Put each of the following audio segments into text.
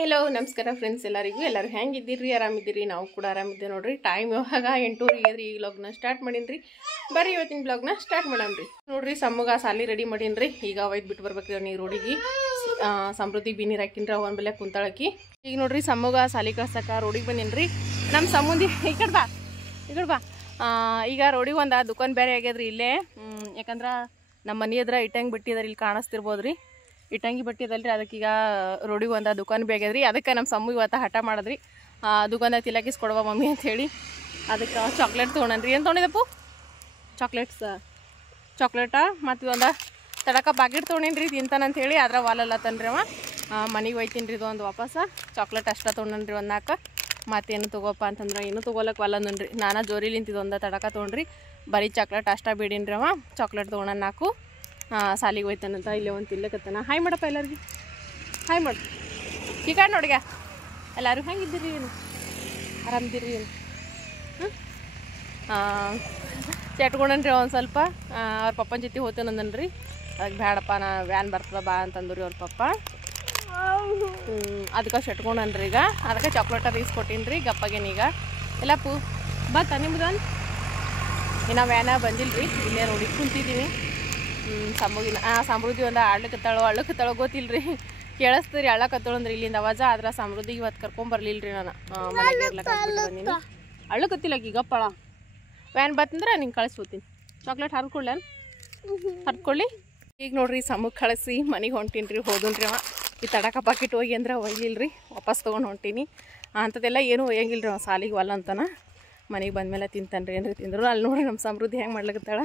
Hi hello ನಮಸ್ಕಾರ friends ಎಲ್ಲರೂ ಹೆಂಗಿದ್ದೀರಿ ಆರಾಮಿದ್ದೀರಿ ನಾವು ಕೂಡ ಆರಾಮಿದ್ದೇವೆ ನೋಡ್ರಿ ಟೈಮ್ ಇವಾಗ 8:30 ಆಗ್ಯದ್ರಿ ಈ ವ್ಲಾಗ್ನ ಸ್ಟಾರ್ಟ್ ಮಾಡೀನ್ರಿ ಬರ್ರಿ ಇವತ್ತಿನ ವ್ಲಾಗ್ನ ಸ್ಟಾರ್ಟ್ ಮಾಡಮ್ರಿ ನೋಡ್ರಿ ಸಮ್ಮಗ ಸಾಲಿ ರೆಡಿ ಮಾಡೀನ್ರಿ ಈಗ ಒಯ್ದು ಬಿಟ್ಟು ಬರ್ಬೇಕ್ರಿ ನೀರು ರೋಡಿಗೆ ಸಮೃದ್ಧಿ ಬಿ ನೀರು ಹಾಕಿನ್ರಿ ಅವನ ಬೆಲೆ ಕುಂತಾಳಕಿ ಈಗ ನೋಡ್ರಿ ಸಮ್ಮಗ ಸಾಲಿ ಕಳ್ಸಕ್ಕೆ ರೋಡಿಗೆ ಬಂದಿನ್ರಿ ನಮ್ಮ ಸಂಬಂಧಿ ಈ ಕಡೆ ಬಾ ಈಗ ರೋಡಿಗೆ ಒಂದು ದುಕಾನ್ ಬೇರೆ ಆಗ್ಯದ್ರಿ ಇಲ್ಲೇ ಯಾಕಂದ್ರೆ ನಮ್ಮ ಮನೆ ಹತ್ರ ಇಟ್ಟಂಗಿ ಬಿಟ್ಟಿದಾರೆ ಇಲ್ಲಿ ಕಾಣಿಸ್ತಿರ್ಬೋದ್ರಿ ಇಟ್ಟಂಗಿ ಬಟ್ಟಿದಲ್ರಿ ಅದಕ್ಕೀಗ ರೋಡಿಗೆ ಒಂದು ದುಕಾನ್ ಬೇಗ್ಯದ್ರಿ ಅದಕ್ಕೆ ನಮ್ಮ ಸಮ್ಮು ಇವತ್ತು ಹಠ ಮಾಡಿದ್ರಿ ದುಕಾನ್ದಾಗ ತಿಲಕಿಸ್ಕೊಡ್ವ ಮಮ್ಮಿ ಅಂಥೇಳಿ ಅದಕ್ಕೆ ಚಾಕ್ಲೇಟ್ ತೊಗೊಂಡ್ರಿ ಏನು ತೊಗೊಂಡಿದ್ದಪ್ಪು ಚಾಕ್ಲೇಟಾ ಮತ್ತು ಒಂದು ತಡಕ ಪ್ಯಾಕೆಟ್ ತೊಗೊಂಡಿನ್ರಿ ತಿಂತಾನಂತೇಳಿ ಅದ್ರ ವಾಲಲ್ಲ ತನ್ರಿ ಅವ ಮನೆಗೆ ಒಯ್ತೀನಿ ರೀ ಇದು ಒಂದು ವಾಪಸ್ ಚಾಕ್ಲೇಟ್ ಅಷ್ಟೇ ತೊಗೊಂಡ್ರಿ ಒಂದು ನಾಲ್ಕು ಮತ್ತೇನು ತೊಗೋಪ್ಪ ಅಂತಂದ್ರೆ ಏನು ತೊಗೊಳಕ್ಕೆ ವಾಲಂದನ್ರಿ ನಾನು ಜೋರಿಲಿಂತಿದ್ದು ಒಂದು ತಡಕ ತೊಗೊಂಡ್ರಿ ಬರೀ ಚಾಕ್ಲೇಟ್ ಅಷ್ಟೇ ಬೇಡೀನ್ರಿ ಅವ ಚಾಕ್ಲೇಟ್ ತೊಗೊಂಡು ನಾಲ್ಕು ಸಾಲಿಗೆ ಹೋಯ್ತಾನಂತ ಇಲ್ಲೇ ಒಂದು ತಿಲ್ಲಕತ್ತಾನ ಹಾಯ್ ಮಾಡಪ್ಪ ಎಲ್ಲರಿಗೆ ಹಾಯ್ ಮಾಡು ಈ ಕಡೆ ನೋಡಿಗ ಎಲ್ಲರೂ ಹೆಂಗಿದ್ದೀರಿ ಏನು ಆರಾಮಿದ್ದೀರಿ ಏನು ಚಟ್ಕೊಂಡನ್ರಿ ಒಂದು ಸ್ವಲ್ಪ ಅವ್ರ ಪಪ್ಪನ ಜೊತೆ ಹೋಗ್ತೇನಂದನ್ರಿ ಅದಕ್ಕೆ ಬೇಡಪ್ಪ ನಾ ವ್ಯಾನ್ ಬರ್ತದ ಬಾ ಅಂತಂದ್ರಿ ಅವ್ರ ಪಪ್ಪ ಅದಕ್ಕೆ ಶಟ್ಕೊಂಡನ್ರಿ ಈಗ ಅದಕ್ಕೆ ಚಾಕ್ಲೇಟ ಈಸ್ಕೊಟ್ಟಿನ್ರಿ ಗಪ್ಪಗೇನೀಗ ಎಲ್ಲ ಬತ್ತ ನಿಮ್ದೊಂದು ಇನ್ನು ವ್ಯಾನ ಬಂದಿಲ್ಲರಿ ಇಲ್ಲೇ ರೋಡಿಗೆ ಕುಂತಿದ್ದೀನಿ ಸಮೃದ್ಧಿ ಸಮೃದ್ಧಿ ಒಂದು ಅಳ್ಳಕತ್ತಾಳೋ ಗೊತ್ತಿಲ್ಲರಿ ಕೇಳಿಸ್ತೀರಿ ಅಳ್ಳಕತ್ತಳಂದ್ರಿ ಇಲ್ಲಿಂದ ಅವಾಜ ಆದ್ರೆ ಸಮೃದ್ಧಿಗೆ ಇವತ್ತು ಕರ್ಕೊಂಬರ್ಲಿಲ್ರಿ ನಾನು ಮನೆಗೆ ಇರ್ಲಕ್ಕ ಅಳ್ಳಕತ್ತಿಲ್ಲ ಈಗ ಗಪ್ಪಳ ವ್ಯಾನ್ ಬತ್ತಂದ್ರೆ ನಿಂಗೆ ಕಳಿಸ್ಬೋತೀನಿ ಚಾಕ್ಲೇಟ್ ಹರ್ಕೊಳ್ಳಿ ಈಗ ನೋಡ್ರಿ ಸಮಕ್ಕೆ ಕಳಿಸಿ ಮನೆಗೆ ಹೊಂಟೀನಿ ಹೋದನ್ರಿ ಅವ ಈ ತಡಕ ಪಾಕಿಟ್ ಹೋಗಿ ಅಂದ್ರೆ ಒಯ್ಲಿಲ್ರಿ ವಾಪಸ್ ತೊಗೊಂಡು ಹೊಂಟೀನಿ ಅಂಥದ್ದೆಲ್ಲ ಏನೂ ಒಯ್ಯಂಗಿಲ್ಲ ರೀ ಅವ ಸಾಲಿಗೆ ಒಲ್ಲ ಅಂತಾನ ಮನೆಗೆ ಬಂದಮೇಲೆ ತಿಂತಾನ್ರಿ ಏನ್ರಿ ತಿಂದ್ರು ಅಲ್ಲಿ ನೋಡ್ರಿ ನಮ್ಮ ಸಮೃದ್ಧಿ ಹೆಂಗೆ ಮಾಡ್ಲಕತ್ತಾಳ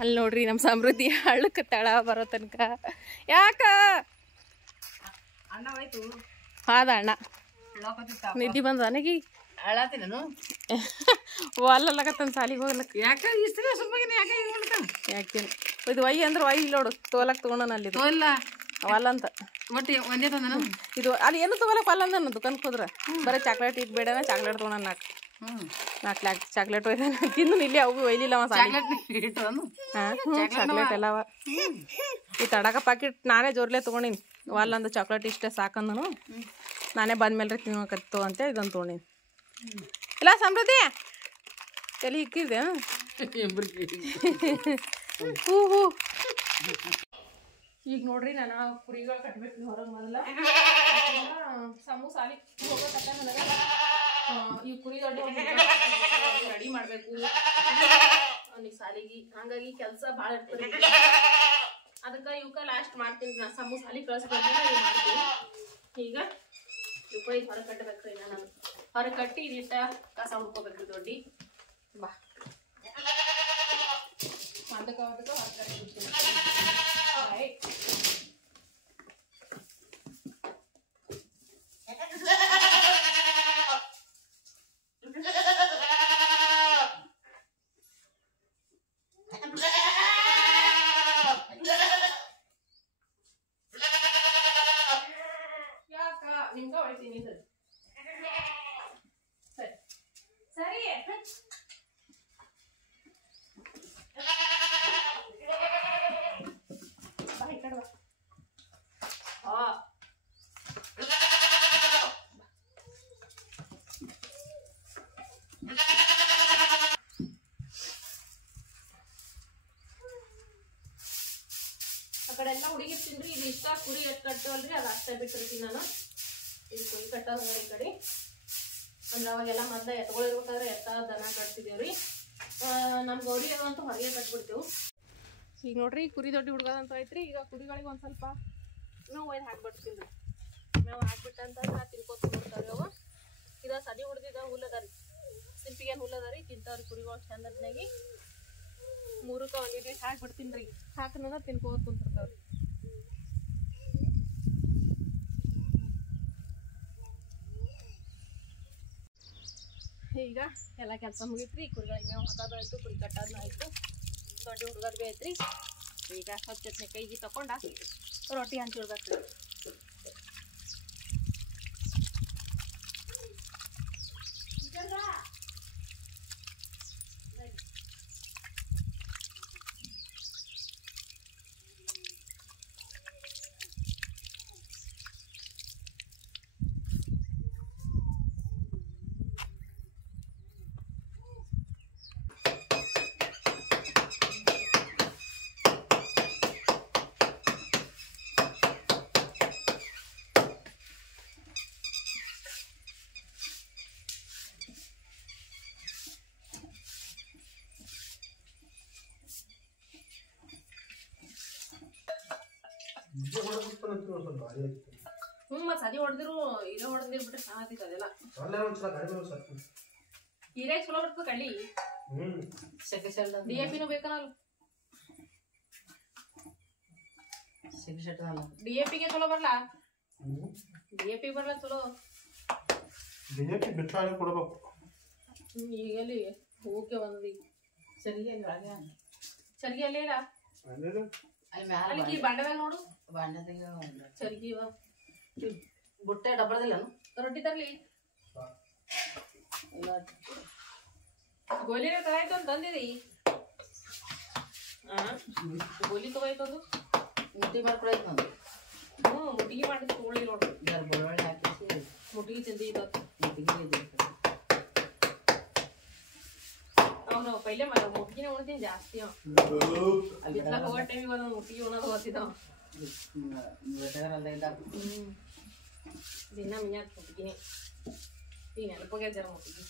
ಅಲ್ಲಿ ನೋಡ್ರಿ ನಮ್ಮ ಸಮೃದ್ಧಿ ಅಳ್ಳಕತ್ತಾಳ ಬರೋ ತನಕ ಯಾಕ ಹಾದ ಅಣ್ಣ ನಿದ್ದೆ ಬಂದ ನನಗೆ ಅಲ್ಲಕತ್ತಾನ ಸಾಲಿಗೆ ಹೋಗ್ಲಕ್ಕ ಯಾಕೆ ಯಾಕೆ ಇದು ಒಯ್ಯಿ ಅಂದ್ರೆ ಒಯ್ಯಿ ನೋಡು ತೋಲಕ್ಕೆ ತೊಗೊಂಡನ ಅಲ್ಲಿ ಅವಲ್ಲ ಅಂತ ಒಟ್ಟು ಒಂದೇ ತಂದ ಇದು ಅಲ್ಲಿ ಏನು ತೊಗೊಳಕ್ಕೆ ಅಲ್ಲ ಅಂದ ದುಕಾನ್ಗೆ ಹೋದ್ರೆ ಬರೀ ಚಾಕ್ಲೇಟ್ ಇದು ಬೇಡ ಚಾಕ್ಲೇಟ್ ತೊಗೊಂಡ ನಾಲ್ಕು ಚಾಕ್ಲೇಟ್ ಒಯ್ದಾನ ತಿಂದು ಇಲ್ಲಿ ಅವು ಒಯ್ಲಿಲ್ಲ ಅವ ಚಾಕ್ಲೇಟ್ ಎಲ್ಲ ಈ ತಡಕ ಪ್ಯಾಕೆಟ್ ನಾನೇ ಜೋರ್ಲೆ ತೊಗೊಂಡಿನಿ ವಾಲ್ ಅಂದ ಚಾಕ್ಲೇಟ್ ಇಷ್ಟೇ ಸಾಕಂದನು ನಾನೇ ಬಂದ್ಮೇಲೆ ತಿನ್ನಕತ್ತು ಅಂತ ಇದನ್ನು ತೊಗೊಂಡಿನಿ ಇಲ್ಲ ಸಮೃದ್ಧಿ ತಲೆ ಇಕ್ಕಿದೆ ಹೂ ಈಗ ನೋಡ್ರಿ ನಾನು ಕುರಿಗಳು ಕಟ್ಬೇಕು ಹೊರಗೆ ಮೊದಲ ಸಮೂ ಸಾಲಿ ಹೋಗೋತಕ್ಕ ನನಗೆ ಈ ಕುರಿ ದೊಡ್ಡ ರೆಡಿ ಮಾಡಬೇಕು ಅವನಿಗೆ ಸಾಲಿಗೆ ಹಂಗಾಗಿ ಕೆಲಸ ಭಾಳ ಇರ್ತದೆ ಅದಕ್ಕೆ ಇವಕ್ಕೆ ಲಾಸ್ಟ್ ಮಾಡ್ತೀನಿ ನಾ ಸಮೂ ಸಾಲಿ ಕಳಿಸ್ಬೇಕು ಮಾಡ್ತೀನಿ ಈಗ ಇವಕ್ಕೆ ಇದು ಹೊರಗೆ ಕಟ್ಟಬೇಕ್ರಿ ನಾನು ಹೊರಗೆ ಕಟ್ಟಿ ಇದಿಟ್ಟ ಕಸ ಹುಡ್ಕೋಬೇಕ್ರಿ ದೊಡ್ಡಿ ಬಾ ಅದಕ್ಕೆ ಹೊರಗೆ ಕಟ್ಟಿ ನಿಮ್ಗೆ ಹೊಡಿತೀನಿ ಸರಿ ಸರಿ ಆ ಕಡೆ ಎಲ್ಲ ಹುಡುಗಿರ್ತೀನಿ ಇದು ಇಷ್ಟ ಕುರಿ ಎಷ್ಟು ಕಟ್ಟವಲ್ರಿ ಅದು ಅಷ್ಟೇ ಬಿಟ್ಟಿರ್ತೀನಿ ನಾನು ಇದು ಕುರಿ ಕಟ್ಟೋದು ಈ ಕಡೆ ಅಂದ್ರೆ ಅವಾಗೆಲ್ಲ ಮೊದಲ ಎತ್ಗಳಿರ್ಬೇಕಾದ್ರೆ ಎತ್ತ ದನ ಕಟ್ತಿದ್ದೇವ್ರಿ ನಮ್ಮ ಗೌರಿ ಅದಂತೂ ಹೊರಗೆ ಕಟ್ಬಿಡ್ತೇವೆ ಈಗ ನೋಡ್ರಿ ಕುರಿ ದೊಡ್ಡ ಹುಡ್ಗೋದಂತ ಐತ್ರಿ ಈಗ ಕುರಿಗಳಿಗೆ ಒಂದು ಸ್ವಲ್ಪ ಮೇವು ಒಯ್ದು ಹಾಕ್ಬಿಡ್ತೀನಿ ರೀ ಮೇವು ಹಾಕ್ಬಿಟ್ಟಂತಂದ್ರೆ ತಿನ್ಕೋತ ಬಿಡ್ತಾವ್ರಿ ಅವು ಇದು ಸದಿ ಹುಡ್ದಿದ ಹುಲ್ಲದಾರಿ ಸಿಂಪಿಗೇನು ಹುಲ್ಲದಾರಿ ತಿಂತಾವ್ರಿ ಕುರಿಗಳು ಚಂದನಾಗಿ ಮೂರಕ್ಕೆ ಒಂದಿಟ್ಟು ಹಾಕ್ಬಿಡ್ತೀನಿ ರೀ ಹಾಕಿನಂದ್ರೆ ತಿನ್ಕೋತ ಕುಂತಿರ್ತಾವ್ರಿ ಈಗ ಎಲ್ಲ ಕೆಲಸ ಮುಗೀತ್ರಿ ಕುರಿಗಳಿಗೆ ಮೇವು ಹಾಕೋದು ಆಯಿತು ಕುರಿ ಕಟ್ಟೋದು ಆಯಿತು ದೊಡ್ಡ ಹುಡುಗರು ಭೀ ಐತ್ರಿ ಈಗ ಸ್ವಚ್ಛತೆ ಕೈಗೆ ತಗೊಂಡ ರೊಟ್ಟಿ ಹಂಚಿಡ್ಬೇಕು ರೀ ಮತ್ತೆ ಸದಿ ಹೊಡೆದಿರು ಹೀರೆ ಹೊಡೆದಿರ್ಬಿಟ್ರೆ ಚೆನ್ನಾಗಿತ್ತು ಅದೆಲ್ಲ ಹೀರೆ ಚಲೋ ಬರ್ತದೆ ಕಳ್ಳಿ DAP ಬೇಕಲ್ಲ DAP ಗೆ ಚಲೋ ಬರಲ್ಲ DAP ಬರಲ್ಲ ಚಲೋ DAP ಬಿಟ್ಟಾಳೆ ಕೊಡಬೇಕು ಈಗಲ್ಲಿ ಹೋಗಕ್ಕೆ ಬಂದ್ರಿ ಚರಿಗೆ ಅಲ್ಲೇ ಇಲ್ಲ ಅಲ್ಲಿ ಬಾಂಡದಾಗ ನೋಡು ಚರ್ಗಿ ಬುಟ್ಟೆ ಡಬ್ಬಳದಿಲ್ಲ ರೊಟ್ಟಿ ತರ್ಲಿ ಗೋಲಿ ತಗಾಯ್ತು ಅಂತ ತಂದಿರಿ ಗೋಲಿ ತಗಾಯ್ತು ಅದು ಮುಟ್ಟಿ ಮಾಡ್ಕೊಳೈತು ನಂದು ಮುಟ್ಟಿಗೆ ಮಾಡಿದ್ ತಗೊಳ್ಳಿ ನೋಡ್ರಿ ಬೆಳ್ಳುಳ್ಳಿ ಹಾಕಿಸಿ ಮುಟ್ಟಿಗೆ ತಿಂದಿದ್ದು ಮುಟ್ಟಿಗೆ ಅವನು ಪೈಲೆ ಮುಟ್ಟಿಗೆ ಉಣ್ತೀನಿ ಜಾಸ್ತಿ ಬಿತ್ಲಾಕ ಹೋಗೋ ಟೈಮಿಗೆ ಒಂದೊಂದು ಮುಟ್ಟಿಗೆ ಉಣ್ಣೋದು ಗೊತ್ತಿದ್ದಾವ ದಿನ ಮಿಂಜಾತ್ ಮುಟ್ಟಿಗೆ ಈಗ ನೆನಪಾಗ್ಯ ಜರ ಮುಟ್ಟಿಗೆ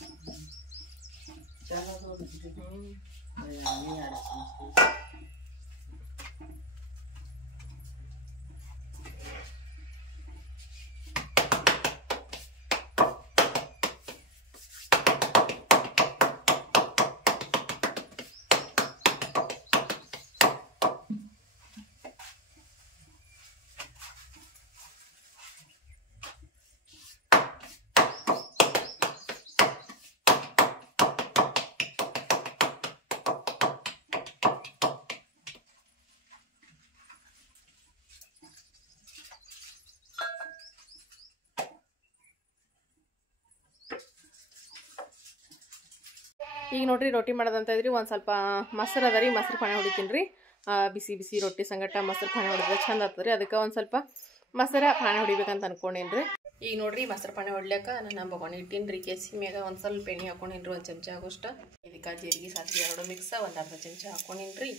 ಈಗ ನೋಡ್ರಿ ರೊಟ್ಟಿ ಮಾಡೋದಂತ ಇದ್ರಿ ಒಂದು ಸ್ವಲ್ಪ ಮೊಸರು ಅದ ರೀ ಮೊಸರು ಪಾಣೆ ಹೊಡಿತೀನಿ ರೀ ಬಿಸಿ ಬಿಸಿ ರೊಟ್ಟಿ ಸಂಗಟ ಮೊಸರು ಪಾಣೆ ಹೊಡಿದ್ರೆ ಚಂದ ಆಗ್ತದೆ ಅದಕ್ಕೆ ಒಂದು ಸ್ವಲ್ಪ ಮೊಸರ ಪಾಣೆ ಹೊಡಿಬೇಕಂತ ಅನ್ಕೊಂಡೇನಿ ರೀ ಈಗ ನೋಡ್ರಿ ಮೊಸರು ಪಾಣೆ ಹೊಡ್ಲಿಕ್ಕೆ ನಾನು ಬೊಗಣಿ ಇಟ್ಟೀನಿ ರೀ ಕೆಸಿ ಮ್ಯಾಗ ಒಂದು ಸ್ವಲ್ಪ ಎಣ್ಣೆ ಹಾಕೊಂಡೀನಿ ರೀ 1 ಚಮಚ ಆಗೋಷ್ಟು ಇದಕ್ಕೆ ಜೀರಿಗೆ ಸಾಸಿವೆ ಎರಡು ಮಿಕ್ಸ ಒಂದು ಅರ್ಧ ಚಮಚ ಹಾಕೊಂಡೀನಿ ರೀ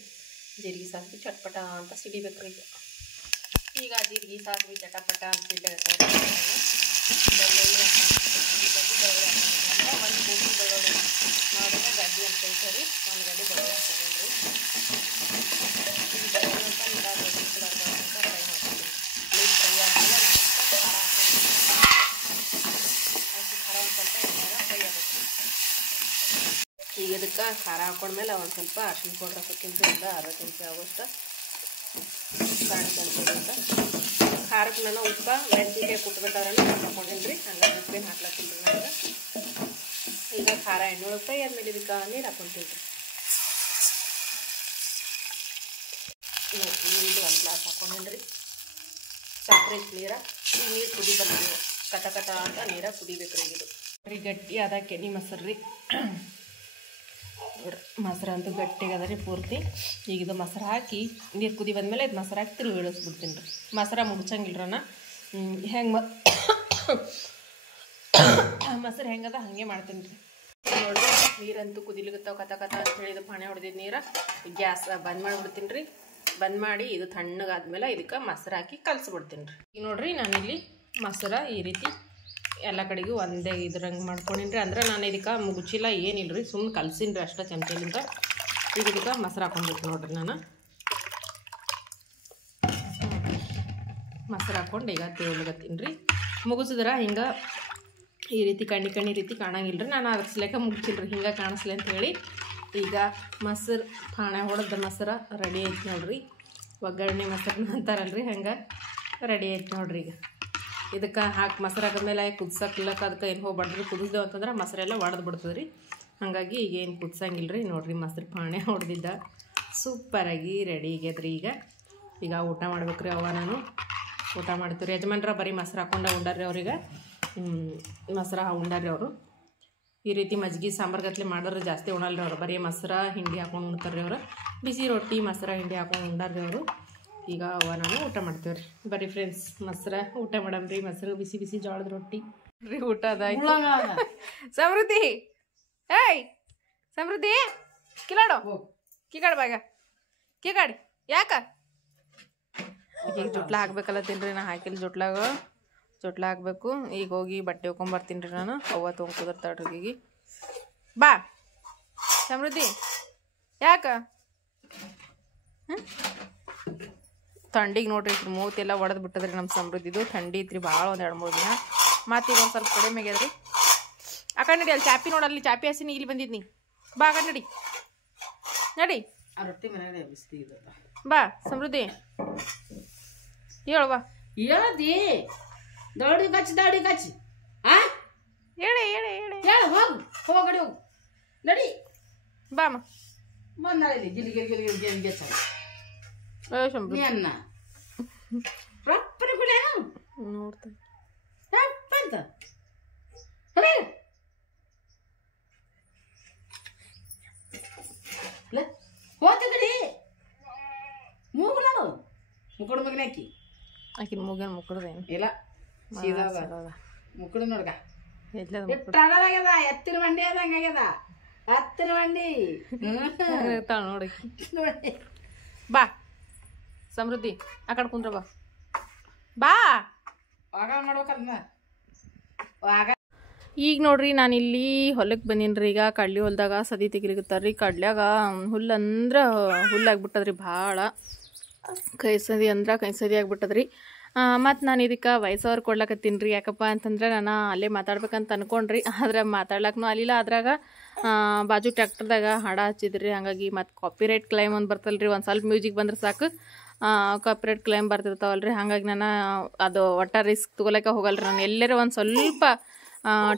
ಜೀರಿಗೆ ಸಾಸಿವೆ ಚಟ್ಪಟ ಅಂತ ಸಿಡಿಬೇಕು ರೀ ಈಗ ಜೀರಿಗೆ ಸಾಸಿವೆ ಚಟಪಟ ಅಂತ ಸಿಡ್ಲಾಗತ್ತೆ ಬೆಳ್ಳುಳ್ಳಿ ಒಂದು ಗೋಬಿ ಬೆಳ್ಳುಳ್ಳಿ ನೋಡಿದ್ರೆ ಗಡ್ಡಿ ಅಂತ ಹೇಳ್ತಾರೆ ಒಂದು ಗಡ್ಡಿ ಬೆಳ್ಳುಳ್ಳಿ ಹಾಕೊಂಡ್ರಿ ಈಗ ಬೆಳ್ಳುಳ್ಳಿ ಅಂತ ನೀರಾಗಿ ಫ್ರೈ ಮಾಡ್ತೀನಿ ಪ್ಲೇಟ್ ಫ್ರೈ ಆದಮೇಲೆ ಖಾರ ಹಾಕೊಂಡು ಖಾರ ಒಂದು ಸ್ವಲ್ಪ ಎಣ್ಣೆಗೆ ಫ್ರೈ ಆಗುತ್ತೆ ಈಗ ಇದಕ್ಕೆ ಖಾರ ಹಾಕೊಂಡ್ಮೇಲೆ ಒಂದು ಸ್ವಲ್ಪ ಅರಿಶಿನ ಪೌಡ್ರ್ ಹಾಕೋಕ್ಕಿಂತ ಒಂದು ಅರ್ಧ ಚಮಚ ಆಗೋಷ್ಟು ಕಾಣ್ಕೊಂತ ಖಾರಕ್ಕೆ ನಾನು ಉಪ್ಪು ಮೆಣಸಿನ್ಕಾಯಿ ಕುಟ್ಬಿಟ್ಟವ್ರನ್ನ ಹಾಕೊಂಡೇನಿ ರೀ ಹಂಗಾಗಿ ಉಪ್ಪೇನು ಹಾಕ್ಲತ್ತಿಲ್ಲ ರೀ ನನಗೆ ಈಗ ಖಾರ ಎಣ್ಣೆ ಫ್ರೈ ಆದ್ಮೇಲೆ ಇದಕ್ಕೆ ನೀರು ಹಾಕೊಂತೀನಿ ರೀ ನೀರು 1 ಗ್ಲಾಸ್ ಹಾಕೊಂಡೇನಿ ರೀ ಸಕ್ಕರೆ ನೀರು ಈ ನೀರು ಕುದಿ ಬಂದಿದೆ ಕಟ ಕಟ ಅಂತ ನೀರ ಕುದಿಬೇಕು ರೀ ಇದು ರೀ ಗಟ್ಟಿ ಅದ ಕೆನೆ ಮೊಸರು ರೀ ಮೊಸರು ಅಂತೂ ಗಟ್ಟಿಗೆ ಅದ ರೀ ಪೂರ್ತಿ ಈಗ ಇದು ಮೊಸರು ಹಾಕಿ ನೀರು ಕುದಿ ಬಂದಮೇಲೆ ಇದು ಮೊಸರು ಹಾಕಿ ತಿರುಗಿ ಇಳಿಸ್ಬಿಡ್ತೀನಿ ರೀ ಮೊಸರು ಮುಡ್ಸಂಗಿಲ್ರನ ಹೆಂಗೆ ಮೊಸರು ಹೆಂಗದ ಹಾಗೆ ಮಾಡ್ತೀನಿ ರೀ ನೋಡ್ರಿ ನೀರಂತೂ ಕುದಿಲಿಗತ್ತಾವ ಕಥ ಕಥ ಅಂತ ಹೇಳಿದ ಪಾಣೆ ಹೊಡೆದಿದ್ದು ನೀರು ಗ್ಯಾಸ್ ಬಂದ್ ಮಾಡಿಬಿಡ್ತೀನಿ ರೀ ಬಂದ್ ಮಾಡಿ ಇದು ತಣ್ಣಗಾದ್ಮೇಲೆ ಇದಕ್ಕೆ ಮೊಸರು ಹಾಕಿ ಕಲಸ್ಬಿಡ್ತೀನಿ ರೀ ಈಗ ನೋಡ್ರಿ ನಾನಿಲ್ಲಿ ಮೊಸರು ಈ ರೀತಿ ಎಲ್ಲ ಕಡೆಗೂ ಒಂದೇ ಇದ್ರಂಗೆ ಮಾಡ್ಕೊಂಡೀನಿ ರೀ ಅಂದ್ರೆ ನಾನು ಇದಕ್ಕೆ ಮುಗುಚಿಲ್ಲ ಏನಿಲ್ಲ ರೀ ಸುಮ್ಮನೆ ಕಲ್ಸೀನಿ ರೀ ಅಷ್ಟೇ ಚಮಚಲಿಂದ ಈಗ ಇದಕ್ಕೆ ಮೊಸರು ಹಾಕೊಂಡ್ಬೇಕು ನೋಡ್ರಿ ನಾನು ಮೊಸರು ಹಾಕ್ಕೊಂಡು ಈಗ ತಿಳ್ಗತ್ತೀನಿ ರೀ ಮುಗಿಸಿದ್ರೆ ಹಿಂಗೆ ಈ ರೀತಿ ಕಣ್ಣಿ ರೀತಿ ಕಾಣಂಗಿಲ್ಲ ರೀ ನಾನು ಅದ್ರ ಸಲೇಕ ಮುಗಿಸಿಲ್ಲ ರೀ ಹಿಂಗೆ ಕಾಣಿಸ್ಲಿ ಅಂತ ಹೇಳಿ ಈಗ ಮೊಸರು ಪಾಣೆ ಹೊಡೆದ ಮೊಸರು ರೆಡಿ ಐತೆ ನೋಡ್ರಿ ಒಗ್ಗರಣೆ ಮೊಸರು ಅಂತಾರಲ್ರಿ ಹಂಗೆ ರೆಡಿ ಐತೆ ನೋಡ್ರಿ ಈಗ ಇದಕ್ಕೆ ಹಾಕಿ ಮೊಸರು ಹಾಕಿದ್ಮೇಲೆ ಕುದ್ಸಕ್ಲಕ್ಕ ಅದಕ್ಕೆ ಏನು ಹೋಗ್ಬಾರ್ದ್ರಿ ಕುದಿಸ್ದೇವು ಅಂತಂದ್ರೆ ಮೊಸರೆಲ್ಲ ಒಡೆದು ಬಿಡ್ತದೆ ರೀ ಹಾಗಾಗಿ ಈಗ ಏನು ಕುದ್ಸಂಗಿಲ್ಲ ರೀ ನೋಡಿರಿ ಮೊಸರು ಪಾಣೆ ಹೊಡೆದಿದ್ದ ಸೂಪರಾಗಿ ರೆಡಿ ಆಗ್ಯದ್ರಿ ಈಗ ಊಟ ಮಾಡ್ಬೇಕು ರೀ ಅವ್ವ ನಾನು ಊಟ ಮಾಡ್ತೀವಿ ರೀ ಯಜಮಾನ್ರ ಬರೀ ಮೊಸರು ಹಾಕೊಂಡೆ ಉಂಡಾರ್ರಿ ಅವ್ರಿಗೆ ಮೊಸರು ಉಂಡಾರ್ರಿ ಅವರು ಈ ರೀತಿ ಮಜ್ಜಿಗೆ ಸಾಂಬಾರ್ಗತ್ಲೆ ಮಾಡೋರು ಜಾಸ್ತಿ ಉಣಲ್ರಿ ಅವ್ರು ಬರೀ ಮೊಸರು ಹಿಂಡಿ ಹಾಕೊಂಡು ಉಣ್ತಾರೆ ರೀ ಅವರು ಬಿಸಿ ರೊಟ್ಟಿ ಮೊಸರು ಹಿಂಡಿ ಹಾಕೊಂಡು ಉಂಡಾರ್ರಿ ಅವರು ಈಗ ಅವ್ವ ನಾನು ಊಟ ಮಾಡ್ತೀವಿ ರೀ ಬರ್ರಿ ಫ್ರೆಂಡ್ಸ್ ಮೊಸರು ಊಟ ಮಾಡಮ್ರಿ ಮೊಸರು ಬಿಸಿ ಬಿಸಿ ಜೋಳದ ರೊಟ್ಟಿ ರೀ ಊಟ ಅದಾಯ್ತು ಸಮೃದ್ಧಿ ಏಯ್ ಸಮೃದ್ಧಿ ಕಿಲಾಡೋ ಕಿಗಾಡ್ ಬಾಗ ಕಿಗಾಡಿ ಯಾಕ ಈಗ ಜುಟ್ಲ ಹಾಕ್ಬೇಕಲ್ಲತ್ತೀನಿ ರೀ ನಾ ಹಾಕಿಲ್ಲ ಜುಟ್ಲ ಹಾಕ್ಬೇಕು ಈಗ ಹೋಗಿ ಬಟ್ಟೆ ಹೋಗ್ಕೊಂಬರ್ತೀನಿ ರೀ ನಾನು ಅವ್ವ ತೊಗೊಂಡು ಕುದುರ್ತಾಳ್ರಿ ಈಗ ಬಾ ಸಮೃದ್ಧಿ ಯಾಕ ಥಂಡಿಗೆ ನೋಡ್ರಿ ಮೂತೆಲ್ಲ ಒಡೆದು ಬಿಟ್ಟದ್ರಿ ನಮ್ಮ ಸಮೃದ್ಧಿದು. ಥಂಡಿ ಐತ್ರಿ ಭಾಳ, ಒಂದು 2-3 ದಿನ. ಮತ್ತೆ ಈಗ ಒಂದು ಸ್ವಲ್ಪ ಕಡಿಮೆ ಆಗ್ಯದ್ರಿ. ಆ ಕಡೆ ನಡಿ, ಅಲ್ಲಿ ಚಾಪಿ ನೋಡಲ್ಲಿ ಚಾಪಿ ಹಸಿನಿ ಇಲ್ಲಿ ಬಂದಿದ್ನಿ. ಬಾ ಆ ಕಡೆ ನಡಿ ನಡಿ. ಆ ರೊಟ್ಟಿ ಮನೆಯಲ್ಲೇ ಬಿಸಿ ಇದು ಬಾ ಸಮೃದ್ಧಿ, ಹೇಳು ಬಾ. ಹೇಳದಿ ದೌಡಿ ಕಚ್ಚಿ ಆ ಹೇಳಿ ಹೇಳಿ ಹೇಳಿ ಹೇಳು. ಹೋಗಡಿ ಹೋಗು ನಡಿ. ಬಾ ಅಮ್ಮ. ಬಂದಾಳಿ ಗಿಲಿ ಗಿಲಿ ಗಿಲಿ ಗಿಲಿ ಗಿಲಿ ಗೆಚ್ಚ ಸಮೃದ್ಧಿ ಅನ್ನ ರಪ್ಪನ ಕುಲೇನು ನೋಡ್ತಾ ರಪ್ಪಂತ ಹೋತ ಕಡಿ ಮೂಗು ನೋಡು, ಮುಕ್ಕಡು ಮಗನ ಹಾಕಿ ಆಕಿನ ಮೂಗೇನು ಮುಕ್ಕಡ್ದೇನು ಇಲ್ಲ ಸೀದಾ ಮುಕ್ಕಡು ನೋಡ್ಗ ಎಲ್ಲದ ಆಗ್ಯದ. ಎತ್ತಿನ ಮಂಡಿ ಆದಂಗ ಆಗ್ಯದ, ಹತ್ತಿನ ಮಂಡಿ ನೋಡಿ. ನೋಡಿ. ಬಾ ಸಮೃದ್ಧಿ ಆ ಕಡೆ ಕುಂದ್ರ ಬಾ. ಬಾ ಆಗ ಮಾಡ್ಬೇಕಲ್ಲ ಆಗ. ಈಗ ನೋಡ್ರಿ ನಾನು ಇಲ್ಲಿ ಹೊಲಕ್ಕೆ ಬಂದೀನಿ ರೀ. ಈಗ ಕಡ್ಲಿ ಹೊಲದಾಗ ಸದಿ ತೆಗಿಲಿಕತ್ತಾರ್ರಿ. ಕಡ್ಲ್ಯಾಗ ಹುಲ್ಲು ಅಂದ್ರೆ ಹುಲ್ಲಾಗ್ಬಿಟ್ಟದ್ರಿ, ಭಾಳ ಕೈ ಸದಿ ಅಂದ್ರೆ ಕೈ ಸದಿ ಆಗ್ಬಿಟ್ಟದ್ರಿ. ಮತ್ತು ನಾನು ಇದಕ್ಕೆ ವಯಸ್ಸವ್ರು ಕೊಡ್ಲಕತ್ತೀನಿ ರೀ. ಯಾಕಪ್ಪ ಅಂತಂದ್ರೆ ನಾನು ಅಲ್ಲೇ ಮಾತಾಡ್ಬೇಕಂತ ಅನ್ಕೊಂಡ್ರಿ, ಆದ್ರೆ ಮಾತಾಡ್ಲಕ್ಕೂ ಅಲ್ಲಿಲ್ಲ. ಅದ್ರಾಗ ಬಾಜು ಟ್ಯಾಕ್ಟರ್ದಾಗ ಹಾಡ ಹಚ್ಚಿದ್ರಿ. ಹಾಗಾಗಿ ಮತ್ತು ಕಾಪಿರೈಟ್ ಕ್ಲೈಮ್ ಒಂದು ಬರ್ತಲ್ರಿ, ಒಂದು ಸ್ವಲ್ಪ ಮ್ಯೂಸಿಕ್ ಬಂದ್ರೆ ಸಾಕು ಕಾಪಿರೈಟ್ ಕ್ಲೈಮ್ ಬರ್ತಿರ್ತಾವಲ್ರಿ. ಹಾಗಾಗಿ ನಾನು ಅದು ಒಟ್ಟ ರಿಸ್ಕ್ ತೊಗೊಳಕ್ಕೆ ಹೋಗಲ್ರಿ. ನಾನು ಎಲ್ಲರೂ ಒಂದು ಸ್ವಲ್ಪ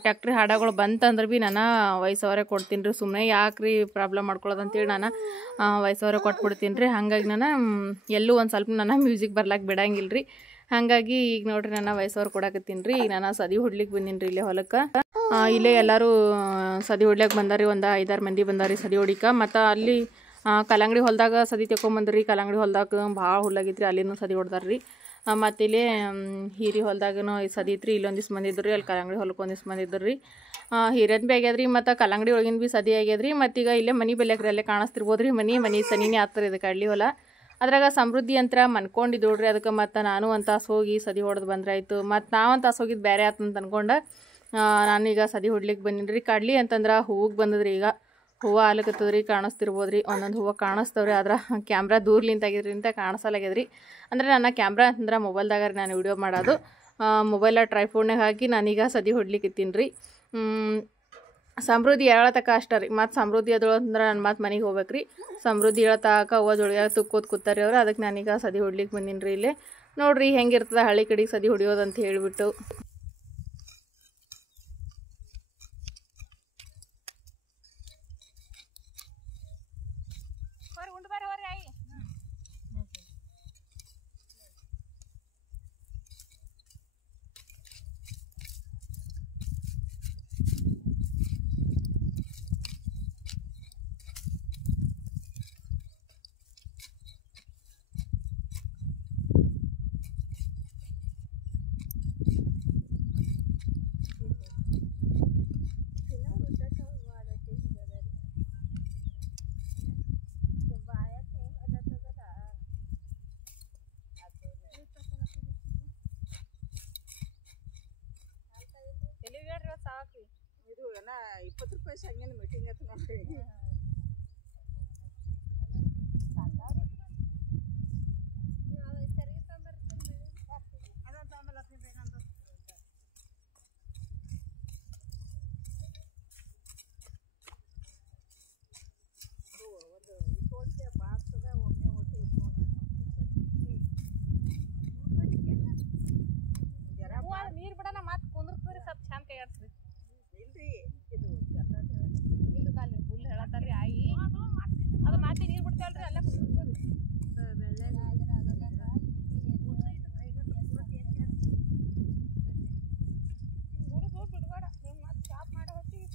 ಟ್ಯಾಕ್ಟ್ರಿ ಹಾಡಗಳು ಬಂತಂದ್ರೆ ಭೀ ನಾನು ವಯಸ್ಸವರೇ ಕೊಡ್ತೀನಿ ರೀ. ಸುಮ್ಮನೆ ಯಾಕ್ರಿ ಪ್ರಾಬ್ಲಮ್ ಮಾಡ್ಕೊಳ್ಳೋದು ಅಂತೇಳಿ ನಾನು ವಯಸ್ಸವರೇ ಕೊಟ್ಬಿಡ್ತೀನಿ ರೀ. ಹಾಗಾಗಿ ನಾನು ಎಲ್ಲೂ ಒಂದು ಸ್ವಲ್ಪ ನಾನು ಮ್ಯೂಸಿಕ್ ಬರ್ಲಾಕೆ ಬಿಡಂಗಿಲ್ಲ ರೀ. ಹಾಗಾಗಿ ಈಗ ನೋಡ್ರಿ ನಾನು ವಯಸ್ಸವ್ರು ಕೊಡಕತ್ತೀನಿ ರೀ. ಈಗ ನಾನು ಸದಿ ಹೊಡ್ಲಿಕ್ಕೆ ಬಂದೀನಿ ರೀ ಇಲ್ಲೇ ಹೊಲಕ್ಕೆ. ಇಲ್ಲೇ ಎಲ್ಲರೂ ಸದಿ ಹೊಡ್ಲಿಕ್ಕೆ ಬಂದಾರಿ, ಒಂದು 5-6 ಮಂದಿ ಬಂದಾರಿ ಸದಿ ಹೊಡಿಕ. ಮತ್ತು ಅಲ್ಲಿ ಕಲ್ಲಂಗಡಿ ಹೊಲದಾಗ ಸದಿ ತೆಕೊಂಬಂದ್ರಿ. ಕಲ್ಲಂಗಡಿ ಹೊಲದಾಗ ಭಾಳ ಹುಲ್ಲಾಗಿತ್ತು ರೀ, ಅಲ್ಲಿನೂ ಸದಿ ಹೊಡ್ದಾರ್ರಿ. ಮತ್ತು ಇಲ್ಲಿ ಹೀರಿ ಹೊಲದಾಗನೂ ಸದಿ ಐತ್ರಿ, ಇಲ್ಲೊಂದಿಷ್ಟು ಮಂದಿ ಇದ್ರಿ. ಅಲ್ಲಿ ಕಲ್ಲಂಗಡಿ ಹೊಲಕ್ಕೆ ಒಂದಿಷ್ಟು ಮಂದಿ ಇದ್ರಿ ರೀ. ಹೀರೇನು ಭೀ ಆಗ್ಯದ್ರಿ, ಮತ್ತು ಕಲ್ಲಂಗಡಿ ಒಳಗಿನ ಭೀ ಸದಿ ಆಗ್ಯದ್ರಿ. ಮತ್ತೀಗ ಇಲ್ಲೇ ಮನೆ ಬೆಲೆಕ್ರಿ ಅಲ್ಲೇ ಕಾಣಿಸ್ತಿರ್ಬೋದು ರೀ. ಮನೆ ಸನಿನೇ ಆಗ್ತಾರೆ ಇದು ಕಡ್ಲಿ ಹೊಲ. ಅದ್ರಾಗ ಸಮೃದ್ಧಿ ಅಂತ ಮನ್ಕೊಂಡಿದ್ದೋಡ್ರಿ. ಅದಕ್ಕೆ ಮತ್ತು ನಾನು ಒಂದು ತಾಸು ಹೋಗಿ ಸದಿ ಹೊಡೆದು ಬಂದ್ರಾಯ್ತು. ಮತ್ತು ನಾವೊಂದು ತಾಸು ಹೋಗಿದ್ದು ಬೇರೆ ಆತಂತ ಅನ್ಕೊಂಡು ನಾನೀಗ ಸದಿ ಹೊಡ್ಲಿಕ್ಕೆ ಬಂದೀನಿ ರೀ. ಕಡ್ಲಿ ಅಂತಂದ್ರೆ ಹೂವಿಗೆ ಬಂದದ್ರಿ. ಈಗ ಹೂವು ಆಲಕತ್ತದ್ರಿ, ಕಾಣಿಸ್ತಿರ್ಬೋದು ರೀ. ಒಂದೊಂದು ಹೂವು ಕಾಣಿಸ್ತವ್ರಿ, ಆದ್ರೆ ಕ್ಯಾಮ್ರಾ ದೂರ್ಲಿಂತಾಗಿದ್ರಿ ಅಂತ ಕಾಣಿಸಲಾಗ್ಯದ್ರಿ. ಅಂದರೆ ನನ್ನ ಕ್ಯಾಮ್ರಾ ಅಂತಂದ್ರೆ ಮೊಬೈಲ್ದಾಗ ನಾನು ವಿಡಿಯೋ ಮಾಡೋದು. ಮೊಬೈಲ ಟ್ರೈಫೋನ್ಯಾಗ ಹಾಕಿ ನಾನೀಗ ಸದಿ ಹೊಡ್ಲಿಕ್ಕಿತ್ತೀನಿ ರೀ. ಸಮೃದ್ಧಿ ಹೇಳತಕ್ಕ ಅಷ್ಟ ರೀ. ಮತ್ತು ಸಮೃದ್ಧಿ ಅದ್ರೊಳಗೆ ಅಂದ್ರೆ ನಾನು ಮತ್ತೆ ಮನೆಗೆ ಹೋಗ್ಬೇಕು ರೀ. ಸಮೃದ್ಧಿ ಹೇಳತ್ತಾಕ ಅವ್ವ ಜೋಳಿಯಾಗ ತುಕ್ಕೋದು ಕೂತಾರೆ ಅವ್ರು. ಅದಕ್ಕೆ ನಾನೀಗ ಸದಿ ಹೊಡ್ಲಿಕ್ಕೆ ಬಂದೀನಿ ರೀ. ಇಲ್ಲೇ ನೋಡ್ರಿ ಹೆಂಗಿರ್ತದೆ ಹಳ್ಳಿ ಕಡೆಗೆ ಸದಿ ಹೊಡಿಯೋದು ಅಂತ ಹೇಳಿಬಿಟ್ಟು. ಸಾಕ್ರಿ ಇದು ಏನ 20 ರೂಪಾಯಿ ಸಂಗೇನು ಮೀಟಿಂಗ್ ಆಯ್ತು ನೋಡ್ರಿ. ನೀರು ಬಿಡೋಣ ಮತ್ತೆ ಕುಂದ್ರಿ ಸ್ವಲ್ಪ ಚಂದ ಕೈ ಆಡ್ಸ್ರಿ. ಇಲ್ರಿ ಇದು ಇಲ್ರಿ ಕಾಲಿ ಫುಲ್ ಹೇಳತ್ತಾರ್ರಿ ಆಯಿ ಅದು ಮಾತಿ ನೀರು ಬಿಡ್ತಾವಲ್ರಿ ಅಲ್ಲೇ ಕುಂದ್ರಿ. ಬಿಡ್ಬೇಡ ನೀವು ಮತ್ತೆ ಶಾಪ್ ಮಾಡೋ ಹೊತ್ತಿಗೆ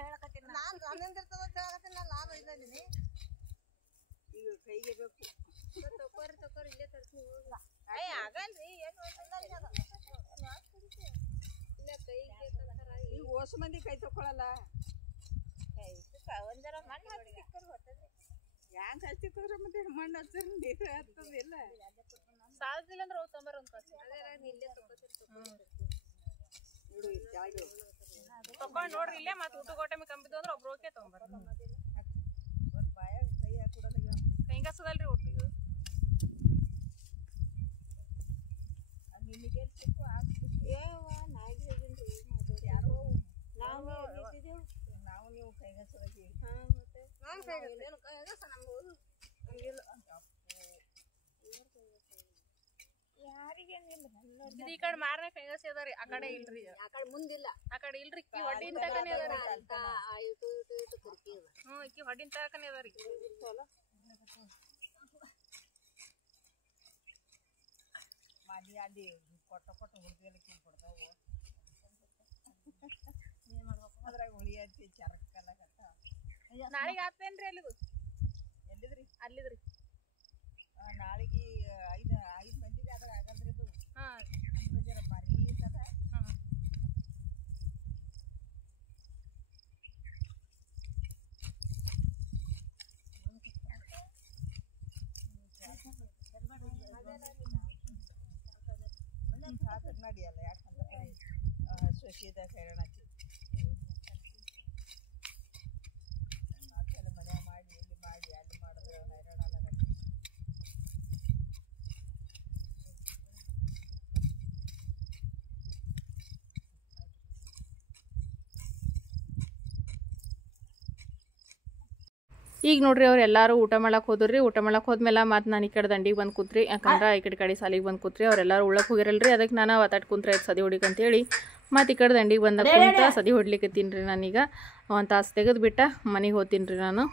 ಹೇಳಕತ್ತೀನಿ ನಾನು ನನ್ನಿಂದಿರ್ತದ ಅಂತ ಹೇಳಕತ್ತೀನಿ. ನಾನು ಲಾಭ ಇದ್ದೀನಿ ಈಗ ಕೈಗೆ ಬೇಕು. ತಕೋರಿ ಇಲ್ಲೇ ತರ್ತೀನಿ. ಹೋಗ್ಲ ಆಗಲ್ರಿ ಏನು ಇಲ್ಲ ಕೈಗೆ ಈಗ ಓಸು ಮಂದಿ ಕೈ ತಗೊಳಲ್ಲ. ಒಂದ್ ಜರ ಮಣ್ಣು ಹಚ್ಚದ್ರಿ ಹ್ಯಾಂಗ ಹಚ್ಚಿತ್ತಂದ್ರೆ ಮತ್ತೆ ಮಣ್ಣು ಹಚ್ಚರಿ ನೀರು ಹತ್ತದಿಲ್ಲ. ಸಾಲದಿಲ್ಲ ಅಂದ್ರೆ ಅವು ತೊಂಬರ್ ಒಂದು ಇಲ್ಲೇ ತಗೋತೀರಿ. ತಕೊಂಡ್ ನೋಡ್ರಿ ಇಲ್ಲೇ ಮತ್ತೆ ಊಟ ಗೋಟೆ ಕಂಬಿದ್ದು ಅಂದ್ರೆ ಒಬ್ರು ಓಕೆ ತಗೊಂಬರ್ರಿ ಕೈಗಾಸದಲ್ರಿ ಒಟ್ಟಿಗೆ ನಾವು ನೀವು ಕೈಗಾಸದಾಗಿ ಈ ಕಡೆ ಮಾರನೇ ಕೈಗಾಸಿ ಅದಾರಿ ಆ ಕಡೆ ಇಲ್ರಿ ಆ ಕಡೆ ಮುಂದಿಲ್ಲ ಆ ಕಡೆ ಇಲ್ರಿ ಇಕ್ಕಿ ಹೊಡ್ಡಿನ ತಕನೇ ಅದಾರಿ ಇಕ್ಕಿ ಹೊಡ್ಡಿನ ತಕನೇ ಅದಾರಿ ಮಾಡಿ ಅಲ್ಲಿ ಕೊಟ್ಟ ಹುಡುಗಿಯಲ್ಲಿಕ್ಕೆ ಕೊಡ್ತಾವು ಅದ್ರಾಗ ಹುಳಿ ಹಚ್ಚಿ ಚರಕ್ಕಲ್ಲ ಕಟ್ಟ ನಾಳೆಗೆ ಆಗ್ತೇನ್ರಿ ಅಲ್ಲಿದು ಎಲ್ಲಿದ್ರಿ ಅಲ್ಲಿದ್ರಿ ನಾಳೆಗೆ ಐದು ಮಂದಿಗೆ ಆದ್ರೆ ಆಗಲ್ರಿ ಇದು ಹಾಂ ಜರ ಭಾರಿ ಇರ್ತದ ಹಾಂ ನಡಿಯಲ್ಲ ಯಾಕಂದ್ರೆ ಸೊಸೆದ ಹೈರಾಣಾಕಿ ಮನೆ ಮಾಡಿ ಎಲ್ಲಿ ಮಾಡಿ ಅಲ್ಲಿ ಮಾಡಿದ್ರೆ ಹೈರಾಣಲ್ಲ ಈಗ ನೋಡ್ರಿ ಅವ್ರು ಎಲ್ಲರೂ ಊಟ ಮಾಡಕ್ಕೆ ಹೋದ್ರಿ ಊಟ ಮಾಡಕ್ಕೆ ಹೋದ್ಮೇಲೆ ಮತ್ತೆ ನಾನು ಈ ಕಡೆ ದಂಡಿಗೆ ಬಂದು ಕೂತ್ರಿ ಯಾಕಂದ್ರೆ ಈ ಕಡೆ ಸಾಲಿಗೆ ಬಂದು ಕೂತ್ರಿ ಅವ್ರೆಲ್ಲರೂ ಉಳ್ಳಕ್ಕೆ ಹೋಗಿರಲ್ರಿ ಅದಕ್ಕೆ ನಾನು ಅವತ್ತಾಟ್ ಕುಂತ್ರೆ ಸದಿ ಹೊಡಿಕ್ ಅಂತೇಳಿ ಮತ್ತು ಈ ಕಡೆ ದಂಡಿಗೆ ಬಂದ ಕುಂತ ಸದಿ ಹೊಡ್ಲಿಕ್ಕೆ ತಿನ್ರಿ ನಾನೀಗ ಒಂದು ತಾಸು ತೆಗೆದು ಬಿಟ್ಟ ಮನೆಗೆ ಹೋಗ್ತೀನಿ ರೀ ನಾನು